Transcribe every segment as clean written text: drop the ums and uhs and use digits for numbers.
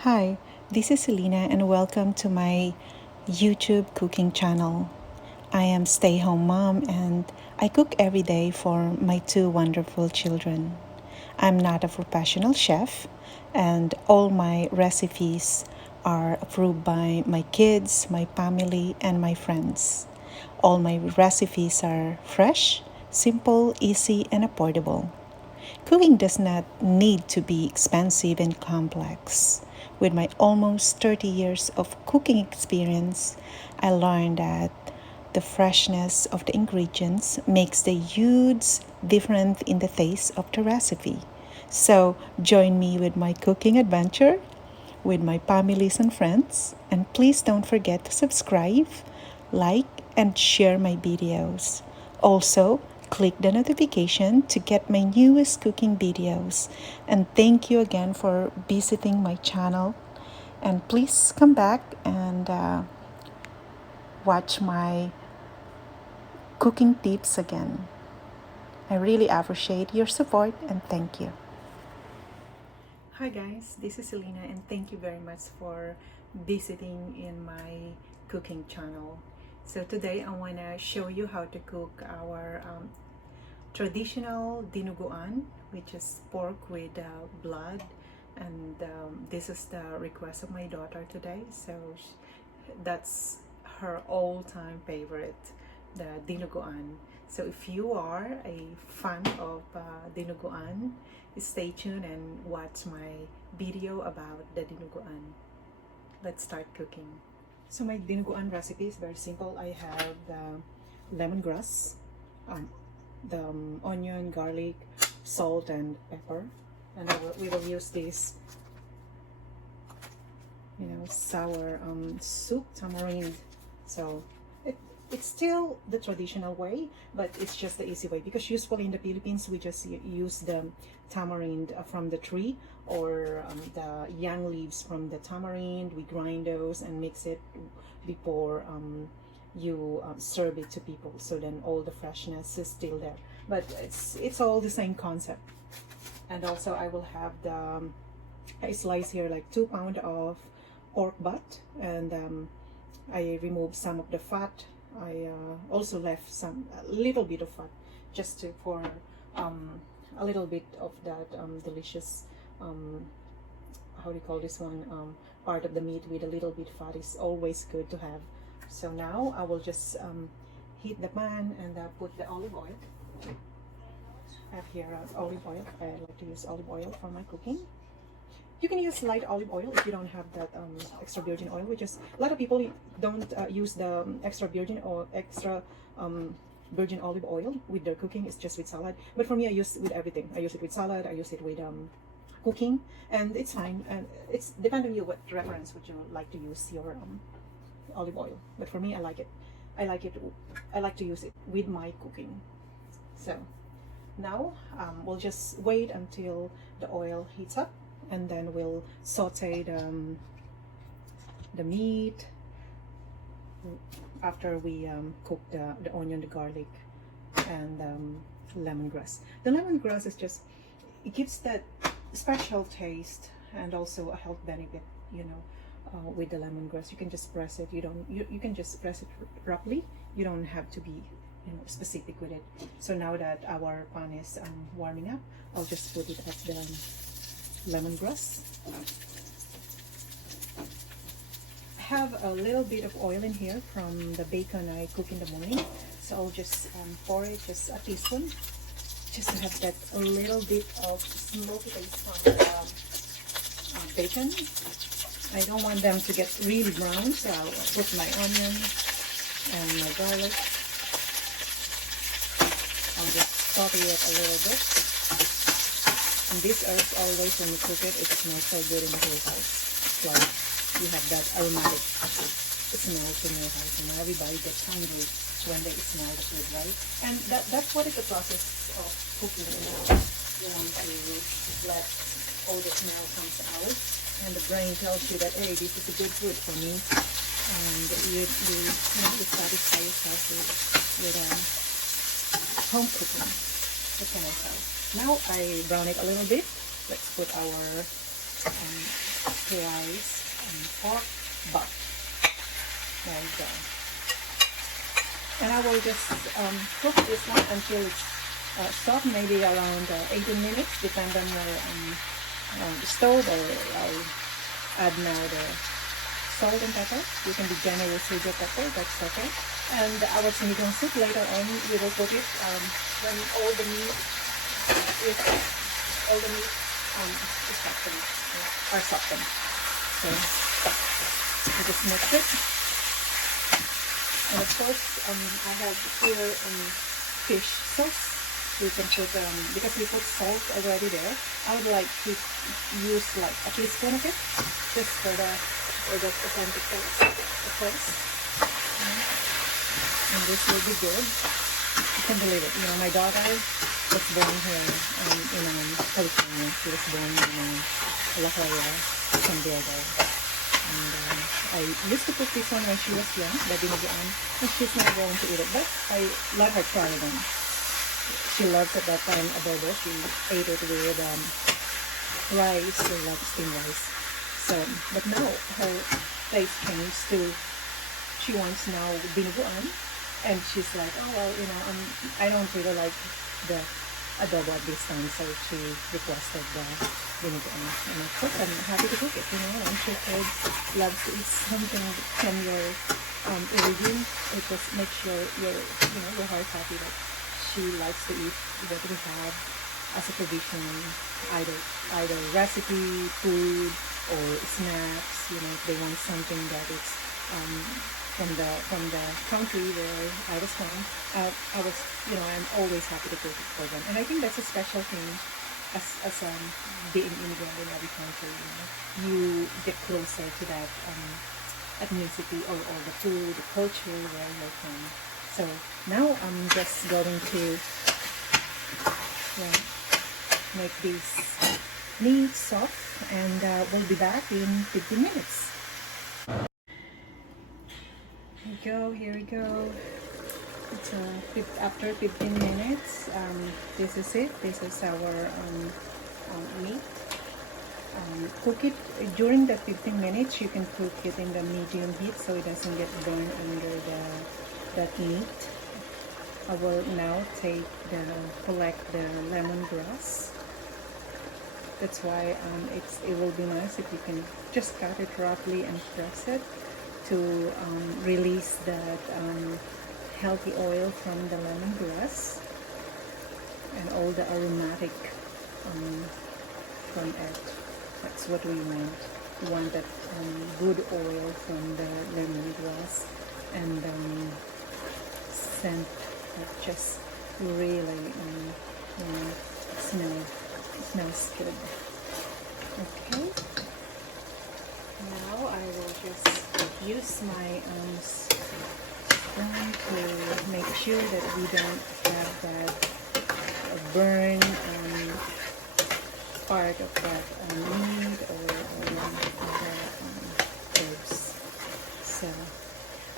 Hi, this is Selena and welcome to my YouTube cooking channel. I am stay-home mom and I cook every day for my two wonderful children. I'm not a professional chef and all my recipes are approved by my kids, my family, and my friends. All my recipes are fresh, simple, easy, and affordable. Cooking does not need to be expensive and complex. With my almost 30 years of cooking experience, I learned that the freshness of the ingredients makes the huge difference in the taste of the recipe. So, join me with my cooking adventure with my families and friends, and please don't forget to subscribe, like, and share my videos. Also, click the notification to get my newest cooking videos. And thank you again for visiting my channel. And please come back and watch my cooking tips again. I really appreciate your support and thank you. Hi guys, this is Selena and thank you very much for visiting in my cooking channel. So today I want to show you how to cook our traditional dinuguan, which is pork with blood, and this is the request of my daughter today, so that's her all-time favorite, the dinuguan. So if you are a fan of dinuguan, stay tuned and watch my video about the dinuguan. Let's start cooking. So my dinuguan recipe is very simple. I have the lemongrass, the onion, garlic, salt, and pepper, and we will use this, sour soup, tamarind. So it's still the traditional way, but it's just the easy way because usually in the Philippines we just use the tamarind from the tree or the young leaves from the tamarind. We grind those and mix it before you serve it to people, so then all the freshness is still there, but it's all the same concept. And also I will have the I slice here like 2 pounds of pork butt, and I removed some of the fat. I also left a little bit of fat just for a little bit of that delicious how do you call this one, part of the meat with a little bit fat is always good to have. So now I will just heat the pan and put the olive oil. I have here olive oil. I like to use olive oil for my cooking. You can use light olive oil if you don't have that extra virgin oil, which is a lot of people don't use the extra virgin or extra virgin olive oil with their cooking. It's just with salad, but for me I use it with everything. I use it with salad, I use it with cooking, and it's fine, and it's depend on you what reference would you like to use your olive oil. But for me, I like to use it with my cooking. So now we'll just wait until the oil heats up, and then we'll saute the meat after we cook the onion, the garlic, and lemongrass. The lemongrass is just, it gives that special taste and also a health benefit, with the lemongrass. You can just press it. You can just press it roughly. You don't have to be specific with it. So now that our pan is warming up, I'll just put it at the lemongrass. I have a little bit of oil in here from the bacon I cook in the morning, so I'll just pour it, just a teaspoon, just to have that a little bit of smoky taste from the bacon. I don't want them to get really brown, so I'll put my onion and my garlic. I'll just saute it a little bit. And this herbs always, when you cook it, it smells so good in the whole house. Like you have that aromatic smell in your house, and everybody gets hungry when they smell the food, right? And that's what is the process of cooking. You want to let all the smell comes out, and the brain tells you that, hey, this is a good food for me, and you satisfy yourself with home cooking. What can I say? Now I brown it a little bit. Let's put our rice and pork butt. There you go. And I will just cook this one until it's soft, maybe around 18 minutes, depending on your stove, or I'll add now the salt and pepper. You can be generous with your pepper, that's okay. And our sinigang soup, later on we will cook it when all the meat is softened, are softened. So we just mix it. And of course, I have here fish sauce. We can put, because we put salt already there, I would like to use like a teaspoon of it, just for the authentic taste. And this will be good. You can believe it. You know, my daughter was born here in California. She was born in La Jolla, San Diego. And I used to cook this one when she was young, the dinuguan, and she's not going to eat it, but I let her try it on. She loves at that time adobo. She ate it with rice, she loves steamed rice. So, but now her taste changed to, she wants now dinuguan, and she's like, oh well, you know, I don't really like the adobo at this time, so she requested the dinuguan. And of course, I'm happy to cook it. You know, I'm sure kids love to eat something from your origin. It just makes your heart happy that she likes to eat what we have as a tradition, either recipe, food, or snacks. You know, if they want something that is from the country where I was from, I'm always happy to cook it for them. And I think that's a special thing as being immigrant in every country. You know, you get closer to that ethnicity or the food, the culture where you're from. So now I'm just going to make these meat soft, and we'll be back in 15 minutes. Here we go. It's after 15 minutes. This is it. This is our meat. Cook it during the 15 minutes. You can cook it in the medium heat so it doesn't get burned under that meat. I will now collect the lemongrass. That's why it will be nice if you can just cut it roughly and press it to release that healthy oil from the lemongrass and all the aromatic from it. That's what we want. We want that good oil from the lemongrass and scent that just really smells good. Okay. Now I will just use my spoon to make sure that we don't have that burn part of that meat or other herbs. So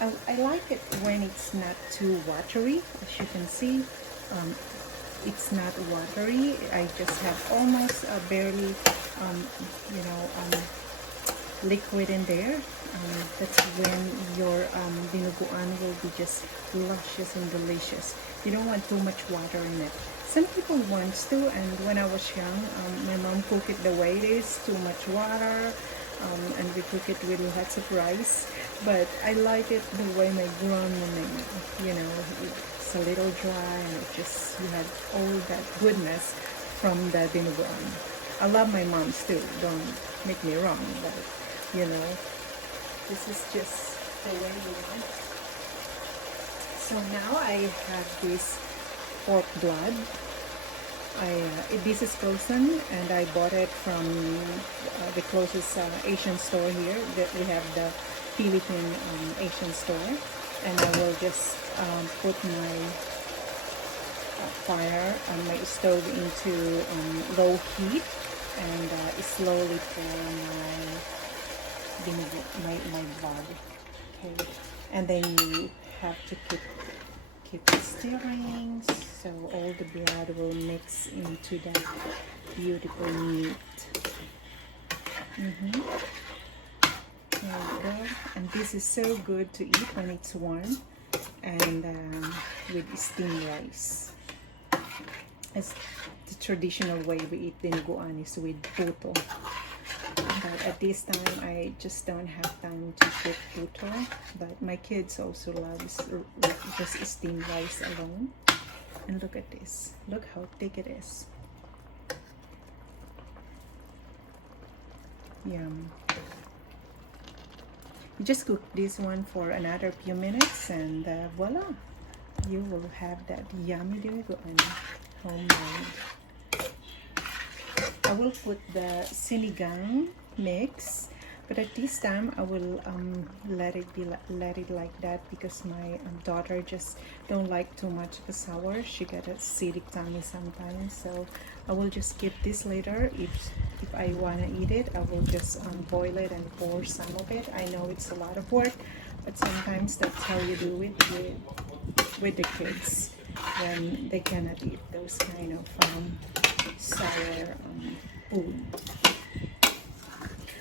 I like it when it's not too watery. As you can see, it's not watery. I just have almost barely liquid in there. That's when your dinuguan will be just luscious and delicious. You don't want too much water in it. Some people want to, and when I was young, my mom cooked it the way it is, too much water, and we cook it with lots of rice. But I like it the way my grandma made it. You know, it's a little dry, and you have all that goodness from the dinuguan. I love my mom's too, don't make me wrong, but you know, this is just the way we want it. So now I have this pork blood. This is frozen, and I bought it from the closest Asian store here. We have the Philippine Asian store, and I will just put my fire on my stove into low heat, and slowly pour my blood. Okay, and then you have to keep stirring so all the blood will mix into that beautiful meat. There you go. And this is so good to eat when it's warm, and with steamed rice. It's the traditional way we eat dinuguan is with puto. But at this time, I just don't have time to cook puto. But my kids also love just steamed rice alone. And look at this. Look how thick it is. Yum. You just cook this one for another few minutes, and voila, you will have that yummy dinuguan homemade. I will put the sinigang mix, but at this time I will let it like that, because my daughter just don't like too much of a sour. She got a acidic tummy sometimes, so I will just keep this later. If I want to eat it, I will just boil it and pour some of it. I know it's a lot of work, but sometimes that's how you do it with the kids when they cannot eat those kind of sour food.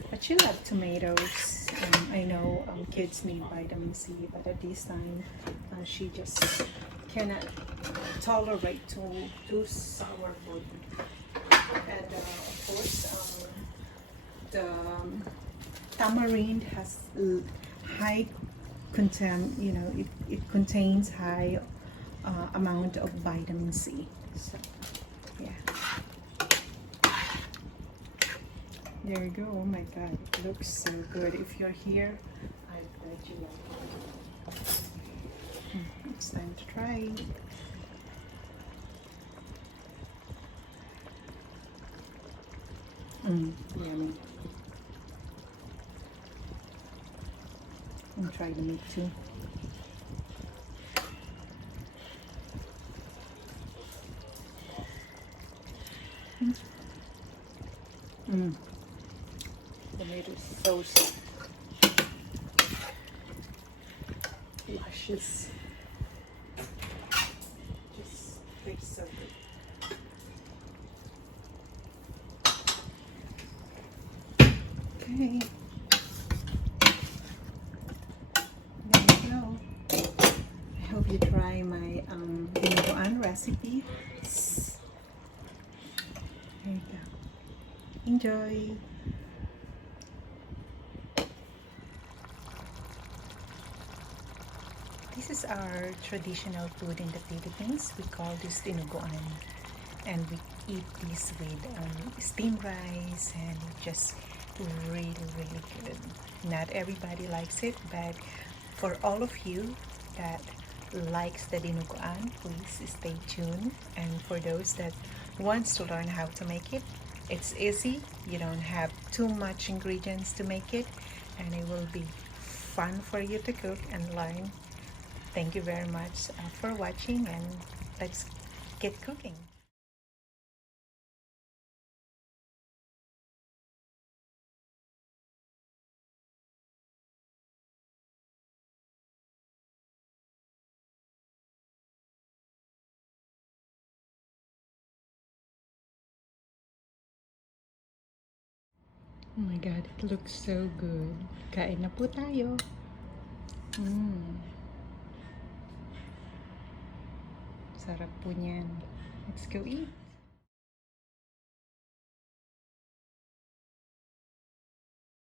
But she loves tomatoes. I know kids need vitamin C, but at this time she just cannot tolerate too sour food. And of course, the tamarind has high content. You know, it contains high amount of vitamin C. So yeah. There you go. Oh my god, it looks so good. If you're here, I bet you like it. It's time to try. Yummy. And try the meat too. The meat is so luscious. Just tastes so good. Okay. There you go. I hope you try my dinuguan recipe. There you go. Enjoy. This is our traditional food in the Philippines. We call this dinuguan, and we eat this with steamed rice, and just really good. Not everybody likes it, but for all of you that likes the dinuguan, please stay tuned. And for those that wants to learn how to make it, it's easy. You don't have too much ingredients to make it, and it will be fun for you to cook and learn. Thank you very much for watching, and let's get cooking. Oh my god, it looks so good. Kain na po tayo. Sarap po niyan. Let's go eat.